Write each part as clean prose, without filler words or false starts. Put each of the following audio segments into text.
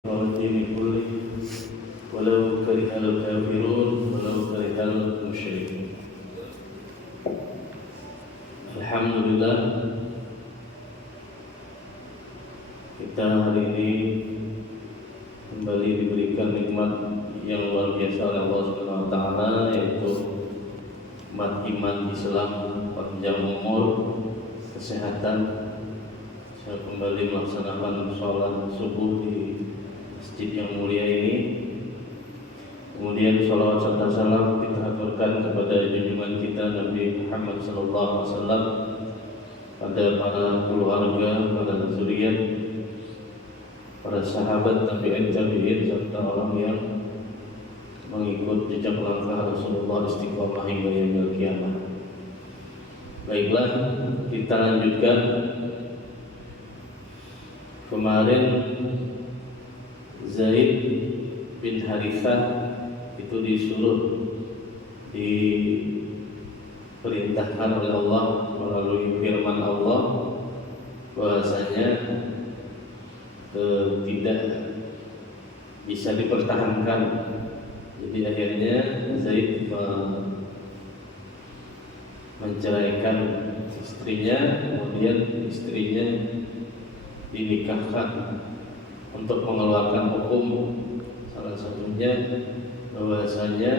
والدين كله ولو كره الكافرون ولو كره المشركون. Alhamdulillah, kita hari ini kembali diberikan nikmat yang luar biasa oleh Allah Subhanahu wa taala, yaitu nikmat iman, Islam, panjang umur, kesehatan. Saya kembali melaksanakan sholat subuh di masjid yang mulia ini. Kemudian salawat serta salam kita aturkan kepada junjungan kita Nabi Muhammad SAW, pada para keluarga, para zuriat, para sahabat tabi'in tabi'in, serta orang yang mengikut jejak langkah Rasulullah istiqomah hingga yaumil kiamat. Baiklah, kita lanjutkan. Kemarin Zaid bin Harithah itu disuruh, diperintahkan oleh Allah melalui firman Allah bahwasanya tidak bisa dipertahankan. Jadi akhirnya Zaid menceraikan istrinya, kemudian istrinya dinikahkan untuk mengeluarkan hukum, salah satunya bahwasanya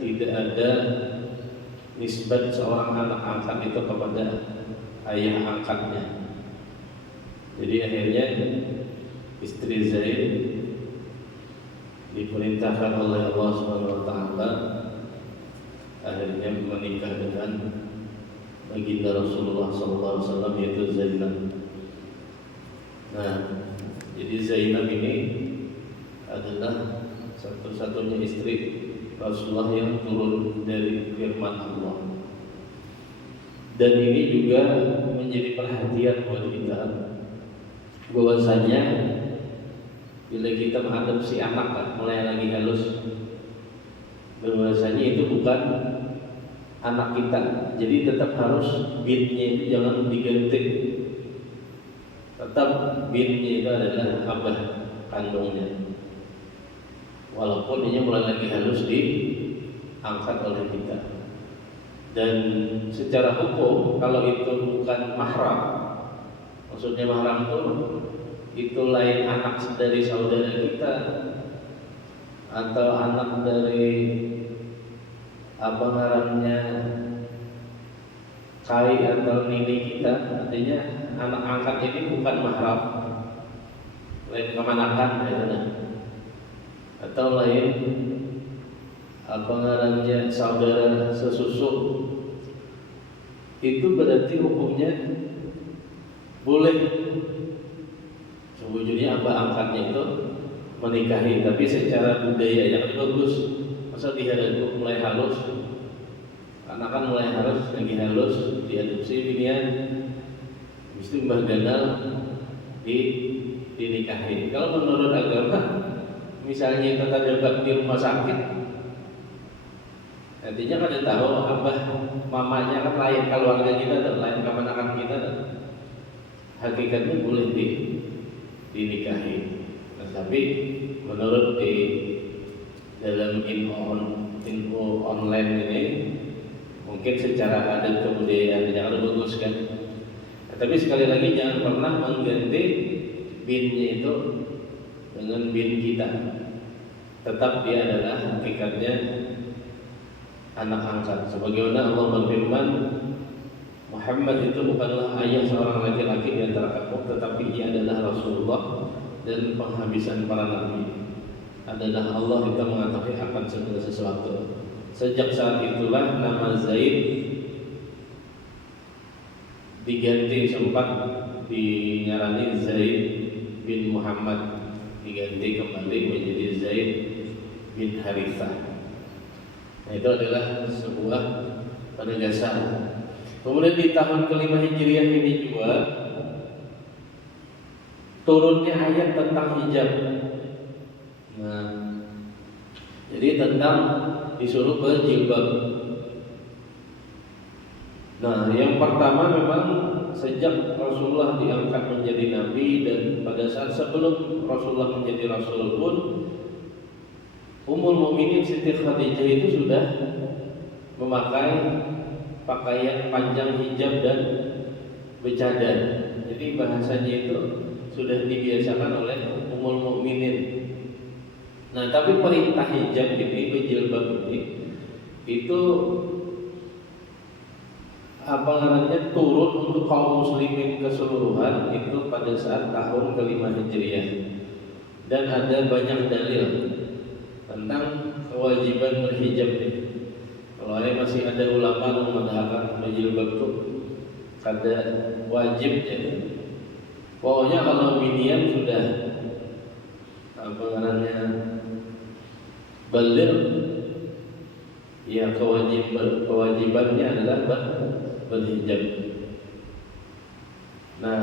tidak ada nisbat seorang anak angkat itu kepada ayah angkatnya. Jadi akhirnya istri Zaid diperintahkan oleh Allah Subhanahu wa taala akhirnya menikah dengan baginda Rasulullah SAW, yaitu Zainab. Nah, jadi Zainab ini adalah satu-satunya istri Rasulullah yang turun dari firman Allah. Dan ini juga menjadi perhatian buat kita, bahwasanya bila kita mengadopsi anak kan, mulai lagi halus, bahwasanya itu bukan anak kita. Jadi tetap harus binnya itu jangan diganti. Tetap binnya itu adalah abah kandungnya, walaupun ini mulai lagi halus diangkat oleh kita. Dan secara hukum kalau itu bukan mahram, maksudnya mahram itu lain anak dari saudara kita atau anak dari apa ngarannya kai atau nini kita, artinya anak angkat ini bukan mahram, lain kemanakan ya, atau lain apa ngarannya saudara sesusu, itu berarti hukumnya boleh sebujurnya abah angkatnya itu menikahi, tapi secara budaya yang bagus. Masa dihadap mulai halus, karena kan mulai halus, lagi halus diadopsi binian, mesti mbah ganal dinikahi. Kalau menurut agama, misalnya kita terjebak di rumah sakit, artinya kan dia tahu abah mamanya kan lain keluarga kita dan lain keponakan kita, hakikatnya boleh dinikahi. Tapi menurut di dalam info online ini, mungkin secara adat kebudayaan yang bagus kan. Tapi sekali lagi jangan pernah mengganti binnya itu dengan bin kita. Tetap dia adalah hakikatnya anak angkat. Sebagaimana Allah berfirman, Muhammad itu bukanlah ayah seorang laki-laki di antara kamu, tetapi ia adalah Rasulullah dan penghabisan para nabi. Adalah Allah kita mengetahui akan segala sesuatu. Sejak saat itulah nama Zaid diganti, sempat dinyarani Zaid bin Muhammad, diganti kembali menjadi Zaid bin Harithah. Nah, itu adalah sebuah penegasan. Kemudian di tahun kelima Hijriah ini juga turunnya ayat tentang hijab. Nah, jadi tentang disuruh berjilbab. Nah, yang pertama memang sejak Rasulullah diangkat menjadi nabi dan pada saat sebelum Rasulullah menjadi rasul pun Ummul Mukminin Siti Khadijah itu sudah memakai pakaian panjang hijab dan bercadar. Jadi bahasanya itu sudah dibiasakan oleh Ummul Mukminin. Nah, tapi perintah hijab ini, berjilbab ini itu apa namanya turun untuk kaum muslimin keseluruhan itu pada saat tahun ke-5 Hijriah. Dan ada banyak dalil tentang kewajiban berhijab ini. Kalau masih ada ulama yang mengatakan berjilbab itu ada wajibnya. Pokoknya kalau minian sudah apa namanya baligh, ya kewajibannya adalah berhijab. Nah,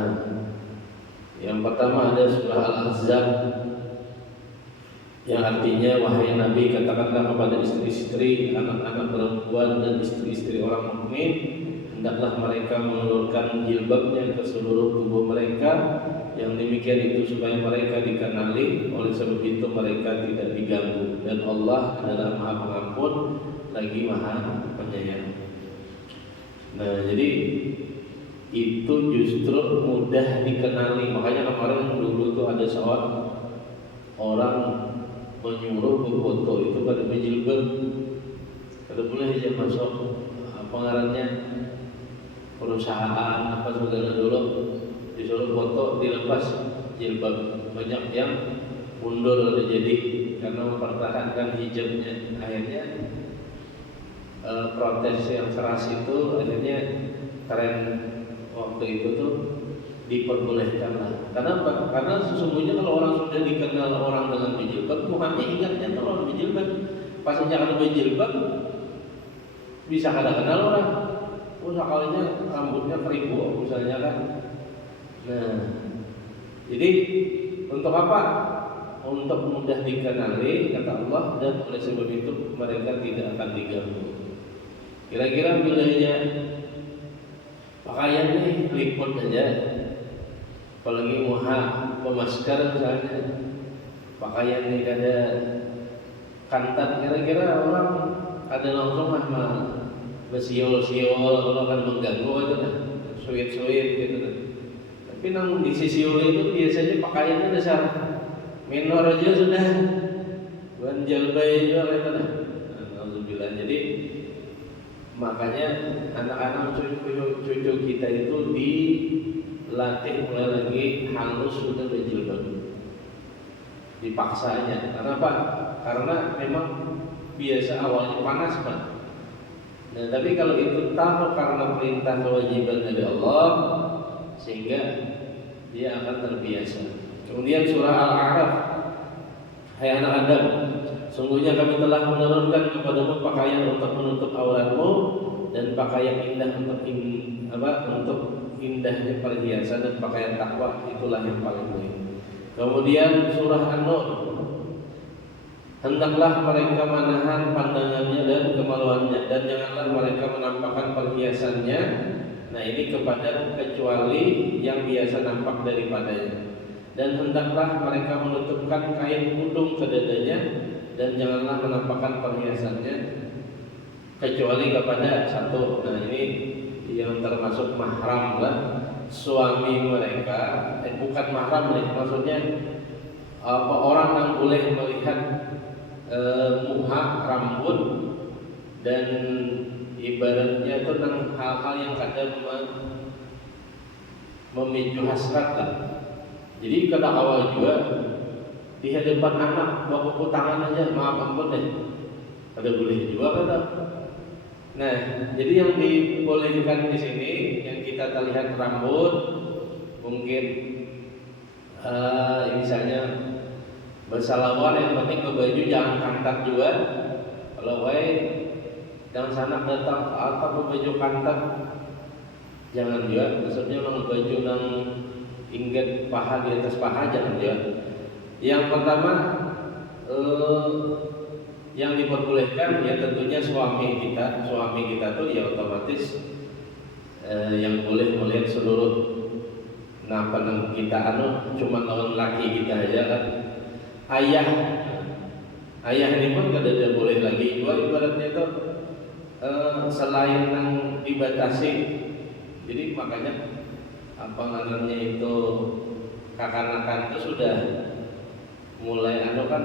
yang pertama ada surah Al-Ahzab yang artinya wahai Nabi katakanlah kepada istri-istri, anak-anak perempuan dan istri-istri orang mukmin, hendaklah mereka menurunkan jilbabnya ke seluruh tubuh mereka. Yang demikian itu supaya mereka dikenali, oleh sebab itu mereka tidak diganggu, dan Allah adalah Maha Pengampun lagi Maha Penyayang. Nah, jadi itu justru mudah dikenali. Makanya kemarin dulu itu ada seorang orang menyuruh berfoto itu pada berjilbab. Kalau boleh aja masuk apa ngarannya perusahaan apa segala dulu disuruh foto dilepas jilbab. Banyak yang mundur jadi karena mempertahankan hijabnya. Akhirnya protes yang keras itu akhirnya tren waktu itu tuh diperbolehkan lah. Karena sesungguhnya kalau orang sudah dikenal orang dengan berjilbab, Tuhannya ingatnya kalau berjilbab. Pas jangan berjilbab bisa kenal orang. Sekalinya rambutnya keribu misalnya kan. Nah, jadi untuk apa? Untuk mudah dikenali kata Allah, dan oleh sebab itu mereka tidak akan diganggu. Kira-kira bilanya pakaian nih liput aja, apalagi muha pemasker misalnya, pakaian nih ada kantat, kira-kira orang ada langsung mah bersiul-siul, kalau akan mengganggu aja kan, suit-suit gitu kan. Tapi nang di sisiul itu biasanya pakaiannya dasar minor aja sudah, bukan jalbai juga gitu kan. Alhamdulillah. Jadi makanya anak-anak cucu kita itu dilatih mulai lagi halus sudah berjilbab, dipaksanya. Karena apa? Karena memang biasa awalnya panas Pak. Nah, tapi kalau itu tahu karena perintah kewajiban dari Allah, sehingga dia akan terbiasa. Kemudian surah Al-A'raf, hai anak Adam, sungguhnya kami telah menurunkan kepadamu pakaian untuk menutup auratmu dan pakaian indah untuk indahnya perhiasan, dan pakaian takwa itulah yang paling baik. Kemudian surah An-Nur, hendaklah mereka menahan pandangannya dan kemaluannya, dan janganlah mereka menampakkan perhiasannya. Nah, ini kepada kecuali yang biasa nampak daripadanya. Dan hendaklah mereka menutupkan kain kudung ke dadanya, dan janganlah menampakkan perhiasannya kecuali kepada satu. Nah, ini yang termasuk mahram lah, suami mereka. Bukan mahram nih, maksudnya orang yang boleh melihat muha, rambut, dan ibaratnya itu tentang hal-hal yang kadang memicu hasrat lah. Jadi kada awal juga di hadapan anak baku tangan aja, maaf ampun deh, ada boleh juga kada. Nah, jadi yang dibolehkan di sini yang kita lihat rambut, mungkin misalnya bersalawat, yang penting ke baju jangan kantat juga. Kalau jangan sanak datang atau baju kantat jangan juga. Maksudnya orang baju yang ingat paha di atas paha jangan juga. Yang pertama yang diperbolehkan ya tentunya suami kita tuh ya otomatis yang boleh melihat seluruh panang kita cuma lawan laki kita aja kan. Ayah ini pun kada boleh lagi. Ibaratnya itu selain yang dibatasi. Jadi makanya apa namanya itu kekanakan itu sudah mulai kan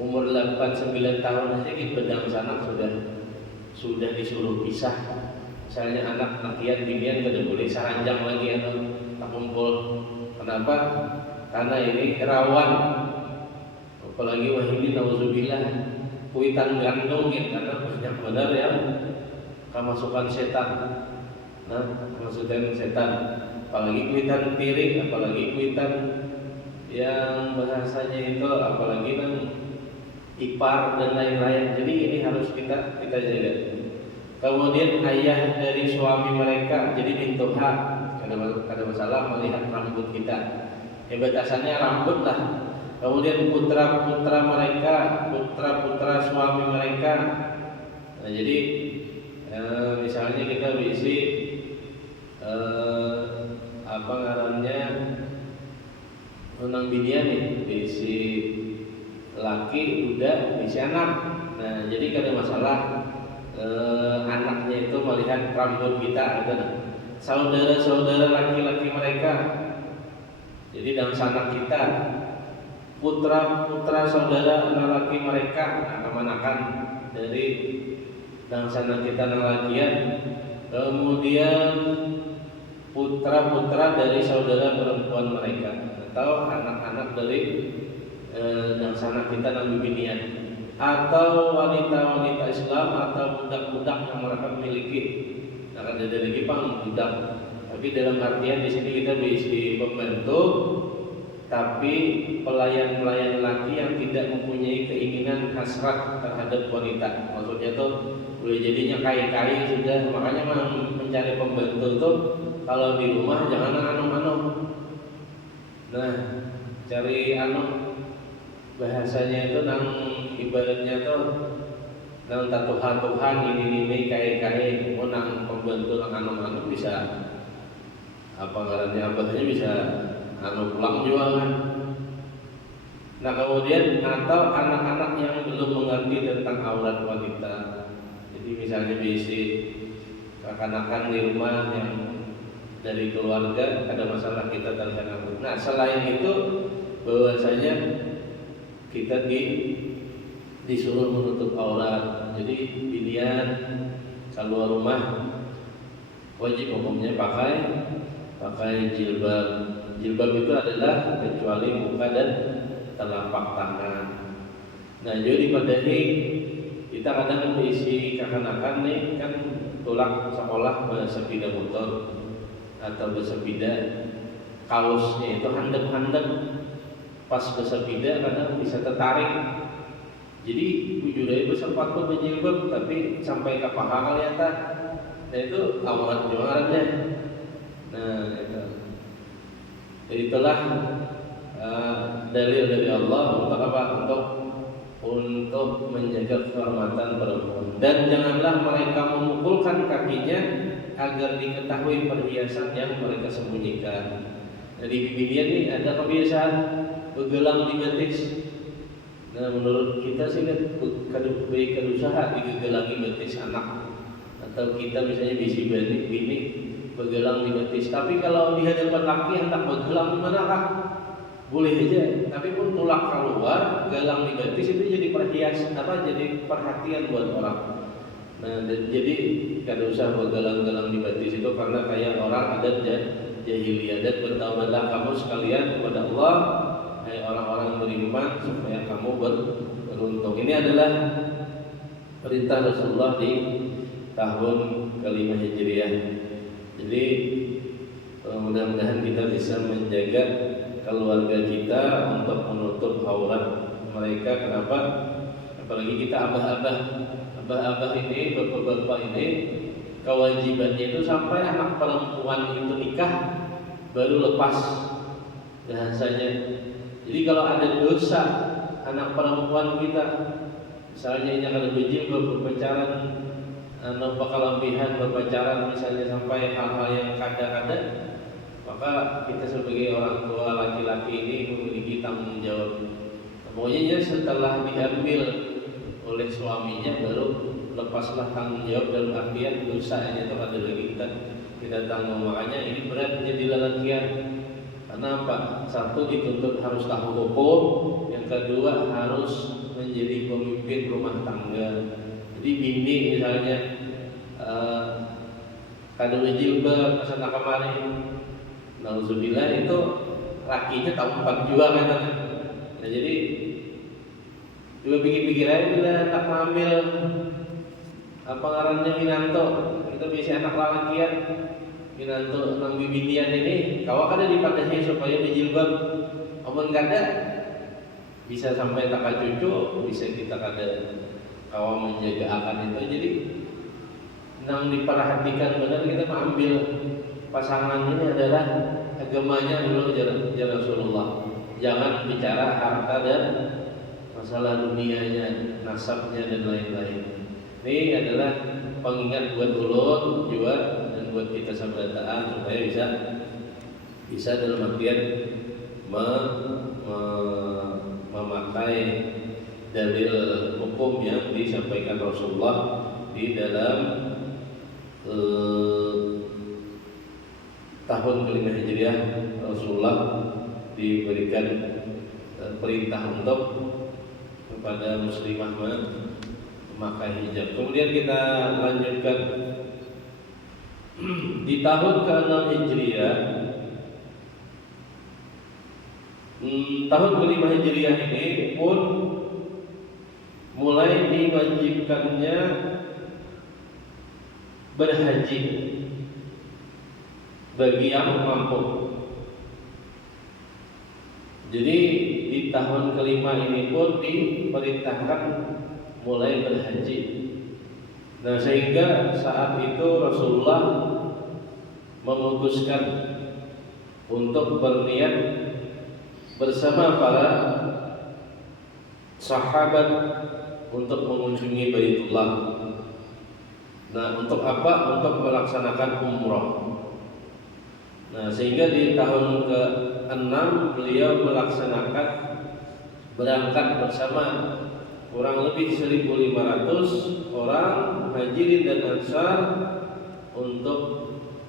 umur 8-9 tahun aja gitu bedang sanak sudah disuruh pisah. Misalnya anak lakian binian kada boleh saranjang lagi atau tak kumpul. Kenapa? Karena ini rawan, apalagi wahini nauzubillah kuitan gandung gitu, karena banyak benar yang kemasukan setan. Kemasukan setan, apalagi kuitan tirik, apalagi kuitan yang bahasanya itu apalagi kan ipar dan lain-lain. Jadi ini harus kita jaga. Kemudian ayah dari suami mereka, jadi bintu hak, kada masalah melihat rambut kita. Batasannya rambut lah. Kemudian putra-putra mereka, putra-putra suami mereka. Nah, jadi misalnya kita berisi apa ngarannya menang binian nih, berisi laki, udah berisi anak. Nah, jadi kada masalah anaknya itu melihat rambut kita, saudara-saudara laki-laki mereka. Jadi dalam sanak kita, putra-putra saudara laki mereka akan dari dalam sanak kita lalakian. Kemudian putra-putra dari saudara perempuan mereka atau anak-anak dari dalam sanak kita nabi binian, atau wanita-wanita Islam atau budak-budak yang mereka miliki. Nah, ada lagi budak. Tapi dalam artian di sini kita berisi pembantu, tapi pelayan-pelayan laki yang tidak mempunyai keinginan hasrat terhadap wanita. Maksudnya tuh boleh jadinya kai-kai sudah. Makanya mencari pembantu tuh kalau di rumah jangan anu-anu. Nah, cari bahasanya itu nang ibaratnya tuh nang Tuhan ini kai-kai mau nang pembantu nang anu-anu bisa apa ngarannya abahnya bisa pulang juga kan. Nah, kemudian atau anak-anak yang belum mengerti tentang aurat wanita. Jadi misalnya bisi kekanakan di rumah yang dari keluarga ada masalah kita terhadap. Nah, selain itu bahwasanya kita disuruh menutup aurat. Jadi binian keluar rumah wajib hukumnya pakai jilbab. Jilbab itu adalah kecuali muka dan telapak tangan. Nah, jadi padahal kita kadang berisi kekanakan nih kan tulak sekolah bersepeda motor atau bersepeda kaosnya itu handap-handap pas bersepeda kadang bisa tertarik. Jadi bujurnya itu sepatu berjilbab tapi sampai ke paha kelihatan. Nah, itu aurat jualannya. Nah, itulah dalil dari Allah untuk apa? Untuk menjaga kehormatan perempuan. Dan janganlah mereka memukulkan kakinya agar diketahui perhiasan yang mereka sembunyikan. Jadi bibirnya ini ada kebiasaan begelang di betis. Nah, menurut kita sih baik usaha digegelangi betis anak, atau kita misalnya bisi bini begelang di betis. Tapi kalau di hadapan laki hendak begelang di mana kah? Boleh aja. Tapi pun tulak keluar, gelang di betis itu jadi jadi perhatian buat orang. Nah, jadi kada usah begelang-gelang di betis itu karena kayak orang adat jahiliyah. Dan bertaubatlah kamu sekalian kepada Allah, hai orang-orang yang beriman, supaya kamu beruntung. Ini adalah perintah Rasulullah di tahun ke-5 Hijriah. Jadi mudah-mudahan kita bisa menjaga keluarga kita untuk menutup aurat mereka. Kenapa? Apalagi kita abah-abah ini, bapak-bapak ini, kewajibannya itu sampai anak perempuan itu nikah baru lepas bahasanya. Jadi kalau ada dosa anak perempuan kita, misalnya ini akan berjilbab berpacaran kelebihan berpacaran misalnya sampai hal-hal yang kada-kada, maka kita sebagai orang tua laki-laki ini memiliki tanggung jawab. Pokoknya setelah diambil oleh suaminya baru lepaslah tanggung jawab, dalam artian dosanya itu ada lagi kita tanggung. Makanya ini berat menjadi lelakian. Karena apa? Satu, dituntut harus tahu hukum, yang kedua harus menjadi pemimpin rumah tangga. Jadi bini misalnya kada jilbab kesana kemari, nauzubillah, itu lakinya tahu empat juga kan. Nah, jadi juga pikir-pikir aja bila anak ngambil apa ngarannya Minanto, kita bisa anak lalakian Minanto nang bibinian ini, kau kada dipadahi supaya dijilbab, amun kada bisa sampai tak cucu, bisa kita kada kau menjaga akan itu. Jadi nang diperhatikan benar, kita mengambil pasangan ini adalah agamanya dulu, jalan Rasulullah. Jangan bicara harta dan masalah dunianya, nasabnya dan lain-lain. Ini adalah pengingat buat ulun juga dan buat kita sahabataan supaya bisa dalam artian memakai dalil hukum yang disampaikan Rasulullah di dalam tahun kelima Hijriah. Rasulullah diberikan perintah untuk kepada muslimah memakai hijab. Kemudian kita lanjutkan di tahun ke-6 Hijriah. Tahun kelima Hijriah ini pun mulai diwajibkannya berhaji bagi yang mampu. Jadi di tahun kelima ini pun diperintahkan mulai berhaji. Nah, sehingga saat itu Rasulullah memutuskan untuk berniat bersama para sahabat untuk mengunjungi Baitullah. Nah, untuk apa? Untuk melaksanakan umrah. Nah, sehingga di tahun ke-6 beliau melaksanakan berangkat bersama kurang lebih 1.500 orang Muhajirin dan Ansar untuk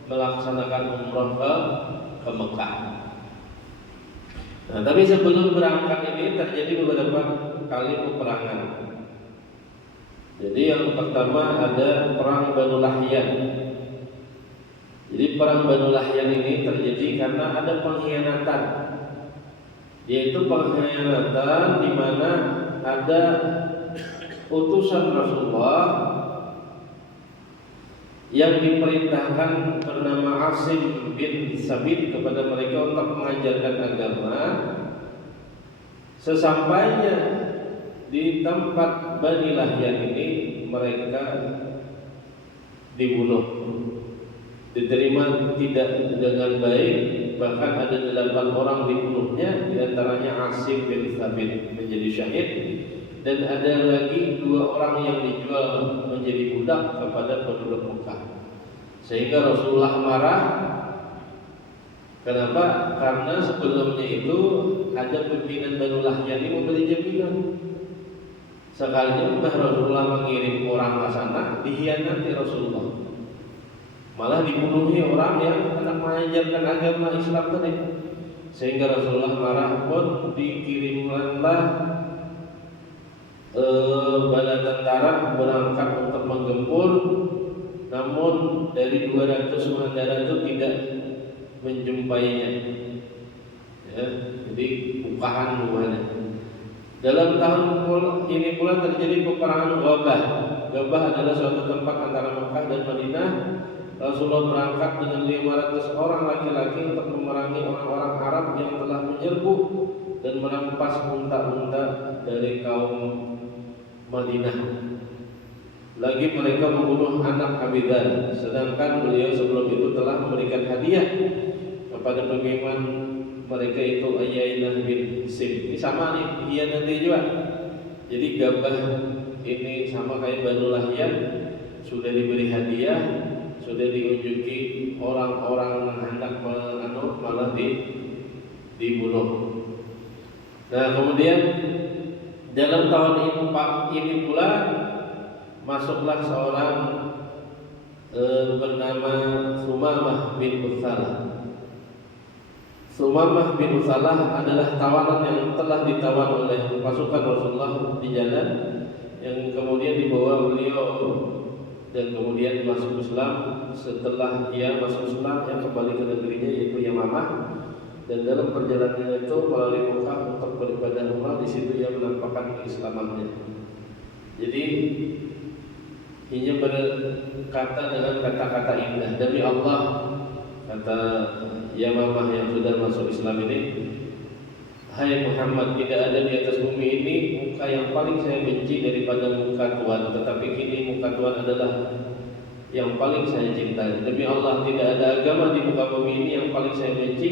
melaksanakan umrah ke Mekah. Nah, tapi sebelum berangkat ini terjadi beberapa kali peperangan. Jadi yang pertama ada perang Banu Lahyan. Jadi perang Banu Lahyan ini terjadi karena ada pengkhianatan, yaitu pengkhianatan di mana ada utusan Rasulullah yang diperintahkan bernama Asim bin Sabit kepada mereka untuk mengajarkan agama. Sesampainya di tempat Bani Lahyan ini, mereka dibunuh, diterima tidak dengan baik. Bahkan ada 8 orang dibunuhnya, diantaranya Asim bin Sabit menjadi syahid, dan ada lagi 2 orang yang dijual menjadi budak kepada penduduk Mekah. Sehingga Rasulullah marah. Kenapa? Karena sebelumnya itu ada pimpinan Banu Lahyan ini memberi jaminan, sekalinya Rasulullah mengirim orang ke sana, dikhianati Rasulullah, malah dibunuhi orang yang hendak mengajarkan agama Islam tadi. Sehingga Rasulullah marah pun dikirimkanlah bala tentara berangkat untuk menggempur. Namun dari 200 pengendara itu tidak menjumpainya, ya, jadi bukaan rumahnya. Dalam tahun ini pula terjadi peperangan Ghabah. Ghabah adalah suatu tempat antara Mekah dan Madinah. Rasulullah berangkat dengan 500 orang laki-laki untuk memerangi orang-orang Arab yang telah menyerbu dan merampas unta-unta dari kaum Madinah. Lagi mereka membunuh anak Abidan, sedangkan beliau sebelum itu telah memberikan hadiah kepada pemimpin mereka itu Ayainah bin Sim. Ini sama nih, dia nanti juga. Jadi Ghabah ini sama kayak Banu Lahyan, sudah diberi hadiah, sudah diunjuki orang-orang yang hendak malah dibunuh. Nah, kemudian dalam tahun ini pula masuklah seorang bernama Sumamah bin Usalah. Sumamah bin Usalah adalah tawanan yang telah ditawan oleh pasukan Rasulullah di jalan, yang kemudian dibawa beliau dan kemudian masuk Islam. Setelah ia masuk Islam, yang kembali ke negerinya yaitu Yamamah, dan dalam perjalanannya itu melalui Mekah untuk beribadah umrah. Di situ ia menampakkan keislamannya. Jadi ia berkata dengan kata-kata indah, demi Allah, kata Yamamah yang sudah masuk Islam ini, hai Muhammad, tidak ada di atas bumi ini muka yang paling saya benci daripada muka Tuhan, tetapi kini muka Tuhan adalah yang paling saya cintai. Demi Allah, tidak ada agama di muka bumi ini yang paling saya benci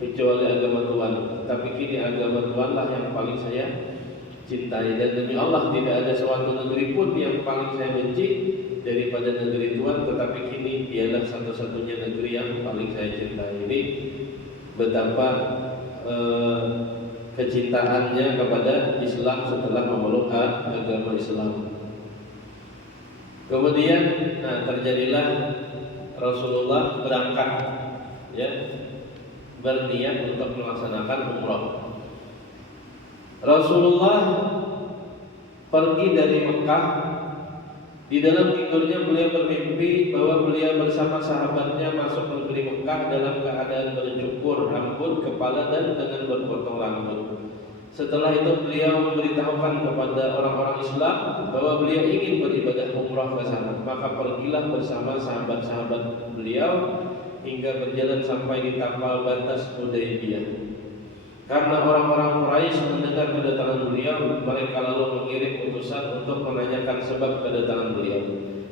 kecuali agama Tuhan, tetapi kini agama Tuhanlah yang paling saya cintai. Dan demi Allah, tidak ada suatu negeri pun yang paling saya benci daripada negeri Tuhan, tetapi kini dialah satu-satunya negeri yang paling saya cintai. Ini betapa kecintaannya kepada Islam setelah memeluk agama Islam. Kemudian terjadilah Rasulullah berangkat, ya, berniat untuk melaksanakan umrah. Rasulullah pergi dari Mekah. Di dalam tidurnya beliau bermimpi bahwa beliau bersama sahabatnya masuk negeri Mekah dalam keadaan bercukur rambut kepala dan dengan berpotong rambut. Setelah itu beliau memberitahukan kepada orang-orang Islam bahwa beliau ingin beribadah umrah ke sana. Maka pergilah bersama sahabat-sahabat beliau hingga berjalan sampai di tapal batas Hudaybiyah. Karena orang-orang Quraisy mendengar kedatangan beliau, mereka lalu mengirim utusan untuk menanyakan sebab kedatangan beliau.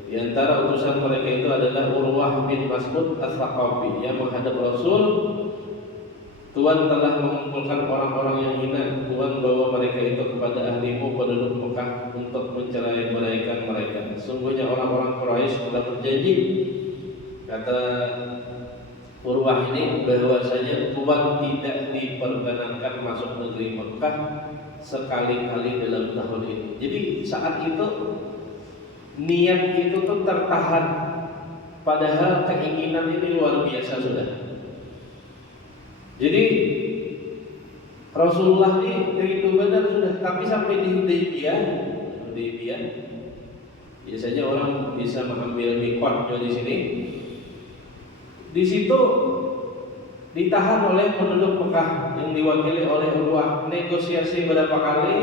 Di antara utusan mereka itu adalah Urwah bin Mas'ud As-Saqafi yang menghadap Rasul. Tuhan telah mengumpulkan orang-orang yang hina. Tuhan bawa mereka itu kepada ahlimu penduduk Mekah untuk mencerai-beraikan mereka. Sungguhnya orang-orang Quraisy telah berjanji, kata Urwah ini, bahwasanya Tuhan tidak diperkenankan masuk negeri Mekah sekali-kali dalam tahun ini. Jadi saat itu niat itu tuh tertahan, padahal keinginan ini luar biasa sudah. Jadi Rasulullah ini rindu benar sudah, tapi sampai di Hudaybiyah biasanya orang bisa mengambil mikot di sini. Di situ ditahan oleh penduduk Mekah yang diwakili oleh Urwah. Negosiasi berapa kali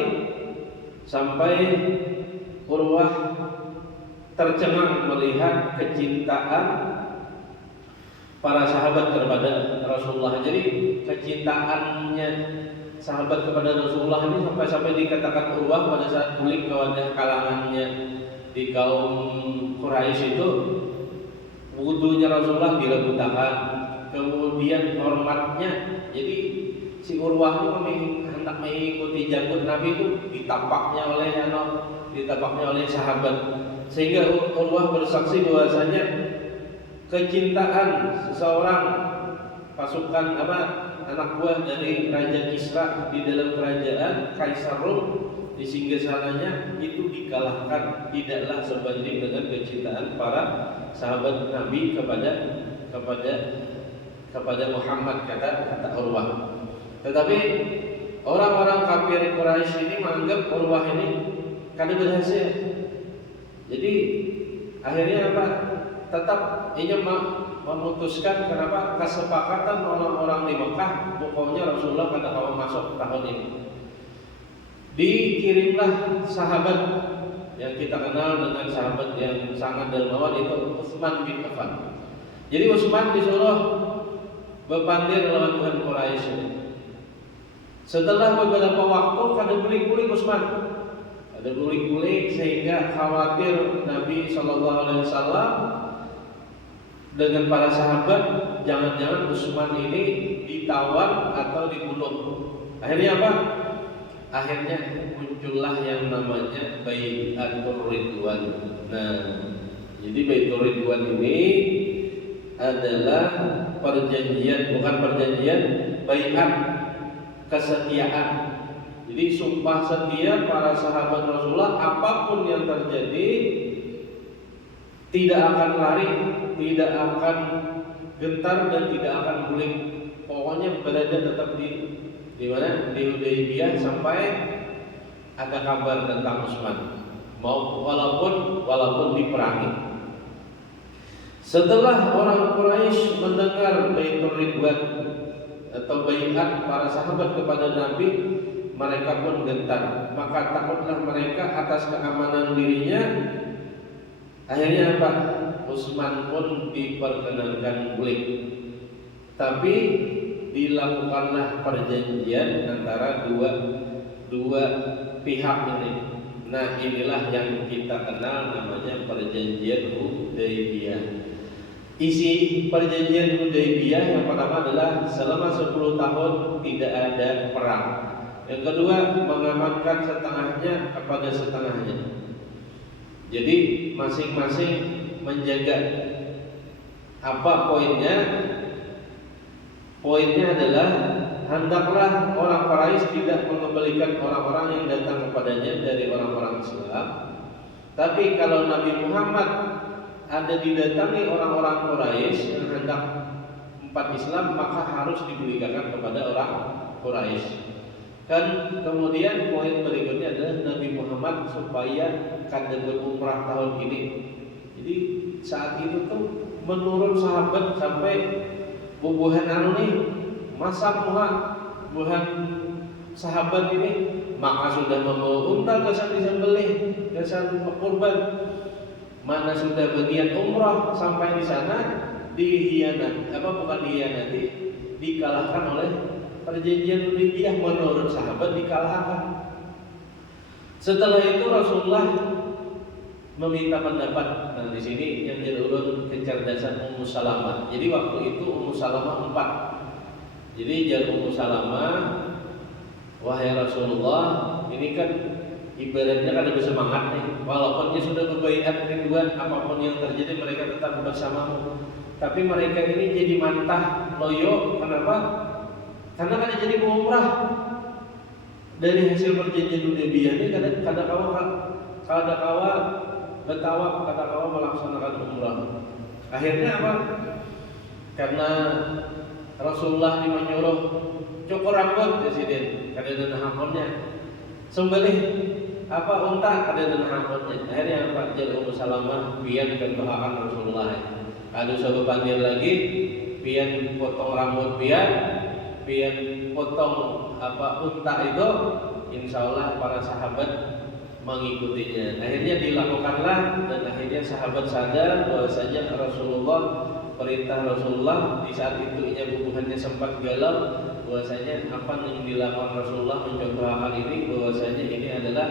sampai Urwah tercengang melihat kecintaan para sahabat kepada Rasulullah. Jadi kecintaannya sahabat kepada Rasulullah ini sampai dikatakan Urwah pada saat bulik kepada kalangannya di kaum Quraisy itu, wudunya Rasulullah direbutakan, kemudian hormatnya. Jadi si Urwah itu hendak mengikuti janggut Nabi itu ditapaknya oleh sahabat, sehingga Urwah bersaksi bahwasanya kecintaan seseorang pasukan anak buah dari Raja Kisra di dalam kerajaan Kaisar Rom di singgasananya itu dikalahkan tidaklah sebanding dengan kecintaan para sahabat Nabi kepada Muhammad, kata Urwah. Tetapi orang-orang kafir Quraisy ini menganggap Urwah ini kada berhasil. Jadi akhirnya tetap ia memutuskan kenapa kesepakatan orang-orang di Mekah, pokoknya Rasulullah kada mau masuk tahun ini. Dikirimlah sahabat yang kita kenal dengan sahabat yang sangat dermawan, itu Utsman bin Affan. Jadi Utsman disuruh berpandir lawan Tuhan Quraisy. Setelah beberapa waktu kada bulik-bulik Utsman, ada bulik-bulik sehingga khawatir Nabi SAW dengan para sahabat, jangan-jangan Utsman ini ditawan atau dibunuh. Akhirnya apa? Akhirnya muncullah yang namanya Bai'atul Ridwan. Nah, Jadi Baitur Ridwan ini adalah perjanjian, bukan perjanjian, baiat kesetiaan. Jadi sumpah setia para sahabat Rasulullah, apapun yang terjadi tidak akan lari, tidak akan gentar dan tidak akan guling. Pokoknya berada tetap di mana? Di Hudaybiyah sampai ada kabar tentang Utsman. Walaupun diperangi. Setelah orang Quraisy mendengar Baitur Ridwan atau baiat para sahabat kepada Nabi, mereka pun gentar. Maka takutlah mereka atas keamanan dirinya. Akhirnya apa? Utsman pun diperkenankan guling. Tapi dilakukanlah perjanjian antara dua pihak ini. Nah, inilah yang kita kenal namanya perjanjian Hudaybiyah. Isi perjanjian Hudaybiyah yang pertama adalah selama 10 tahun tidak ada perang. Yang kedua, mengamankan setengahnya kepada setengahnya. Jadi masing-masing menjaga. Apa poinnya? Poinnya adalah hendaklah orang Quraisy tidak mengembalikan orang-orang yang datang kepadanya dari orang-orang Islam. Tapi kalau Nabi Muhammad ada didatangi orang-orang Quraisy yang hendak empat Islam, maka harus diberikan kepada orang Quraisy. Dan kemudian poin berikutnya adalah Nabi Muhammad supaya kada berumrah tahun ini. Jadi saat itu tuh menurun sahabat sampai bubuhan nih masa buhan sahabat ini, maka sudah membawa unta kesan disembelih, kesan kurban, mana sudah berniat umrah sampai di sana dikalahkan oleh perjanjian Hudaybiyah. Menurut sahabat dikalahkan. Setelah itu Rasulullah meminta pendapat. Nah, di sini yang jadi ulun kecerdasan Ummu Salamah. Jadi waktu itu Ummu Salamah 4. Jadi jar Ummu Salamah, wahai Rasulullah, ini kan ibaratnya kan ada semangat nih. Walaupun dia sudah berbaiat ridwan, apapun yang terjadi mereka tetap bersamamu. Tapi mereka ini jadi mantah loyo. Kenapa? Karena kan jadi umrah. Dari hasil perjanjian Hudaybiyah ini kada kawa melaksanakan umrah. Akhirnya apa? Karena Rasulullah menyuruh cukur rambut presiden, kada ada hakonnya. Sembelih unta, kada ada hakonnya. Akhirnya apa? Jadi Ummu Salamah pian kentohakan Rasulullah. Ada sahabat pandir lagi, pian potong rambut pian potong unta itu, insya Allah para sahabat mengikutinya. Akhirnya dilakukanlah dan akhirnya sahabat sadar bahwasanya perintah Rasulullah di saat itu bubuhannya sempat galau, bahwasanya apa yang dilakukan Rasulullah mencontohkan ini, bahwasanya ini adalah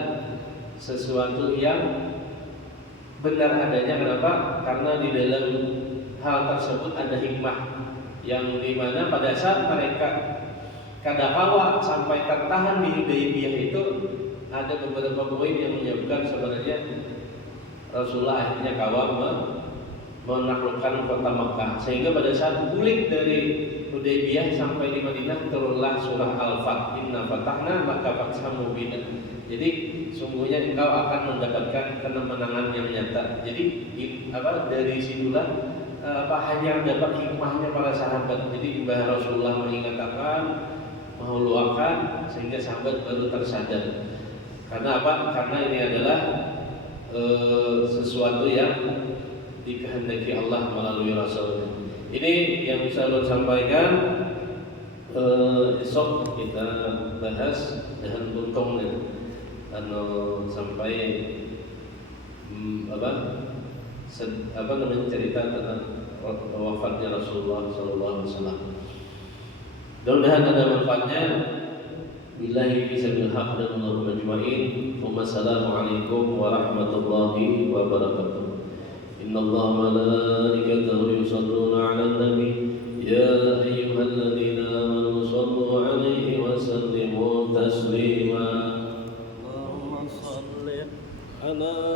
sesuatu yang benar adanya. Kenapa? Karena di dalam hal tersebut ada hikmah yang dimana pada saat mereka kadakawa sampai tertahan di Hudaybiyah itu ada beberapa poin yang menyebabkan sebenarnya Rasulullah akhirnya menaklukkan kota Makkah, sehingga pada saat balik dari Hudaybiyah sampai di Madinah turunlah surah Al-Fath, Inna fatahna laka fathan mubina. Jadi sungguhnya engkau akan mendapatkan kemenangan yang nyata. Jadi dari situlah hanya dapat hikmahnya para sahabat. Jadi bahwa Rasulullah mengingatkan, menghuluakan, sehingga sahabat baru tersadar. Karena apa? Karena ini adalah sesuatu yang dikehendaki Allah melalui Rasul. Ini yang bisa saya sampaikan. Esok kita bahas dahan buntongnya, sampai cerita tentang wafatnya Rasulullah SAW. Mudah-mudahan ada manfaatnya. Billahi fisabilil haq dan Allahumma ajma'in. Wassalamualaikum warahmatullahi wabarakatuh. Innallaha malaikatahu yusholluna 'alan nabi ya ayyuhalladzina amanu shallu 'alaihi wa sallimu taslima. Allahumma shalli ala